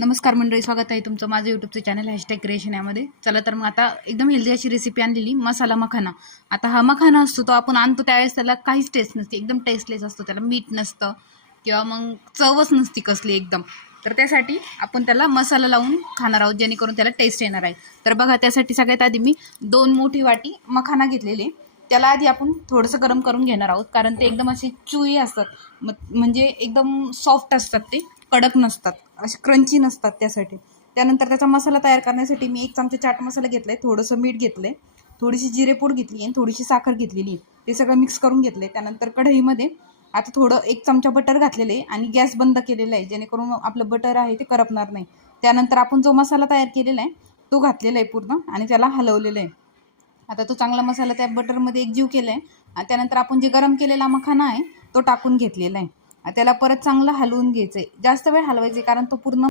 नमस्कार मंडळी, स्वागत आहे तुमचं माझं यूट्यूबचं चॅनल #क्रिएशन यामध्ये. चला तर मग आता एकदम हेल्दी अशी रेसिपी आणलेली, मसाला मखाना. आता हा मखाना असतो तो आपण आणतो त्यावेळेस त्याला काहीच टेस्ट नसते, एकदम टेस्टलेस असतो, त्याला मीठ नसतं किंवा मग चवच नसती कसली एकदम. तर त्यासाठी आपण त्याला मसाला लावून खाणार आहोत जेणेकरून त्याला टेस्ट येणार आहे. तर बघा, त्यासाठी सगळ्यात आधी मी 2 मोठी वाटी मखाना घेतलेले. त्याला आधी आपण थोडंसं गरम करून घेणार आहोत, कारण ते एकदम असे चुई असतात, म्हणजे एकदम सॉफ्ट असतात, ते कडक नसतात, असे क्रंची नसतात. त्यासाठी त्यानंतर त्याचा मसाला तयार करण्यासाठी मी 1 चमचा चाट मसाला घेतला आहे, थोडंसं मीठ घेतलं आहे, थोडीशी जिरेपूड घेतली आणि थोडीशी साखर घेतलेली. ते सगळं मिक्स करून घेतलं आहे. त्यानंतर कढईमध्ये आता थोडं 1 चमचा बटर घातलेलं आहे आणि गॅस बंद केलेला आहे, जेणेकरून आपलं बटर आहे ते करपणार नाही. त्यानंतर आपण जो मसाला तयार केलेला आहे तो घातलेला आहे पूर्ण आणि त्याला हलवलेलं आहे. आता तो चांगला मसाला त्या बटरमध्ये एकजीव केला आहे आणि त्यानंतर आपण जे गरम केलेला मखाना आहे तो टाकून घेतलेला आहे. त्याला परत चांगलं हलवून घ्यायचं आहे. जास्त वेळ हलवायचं आहे, कारण तो पूर्ण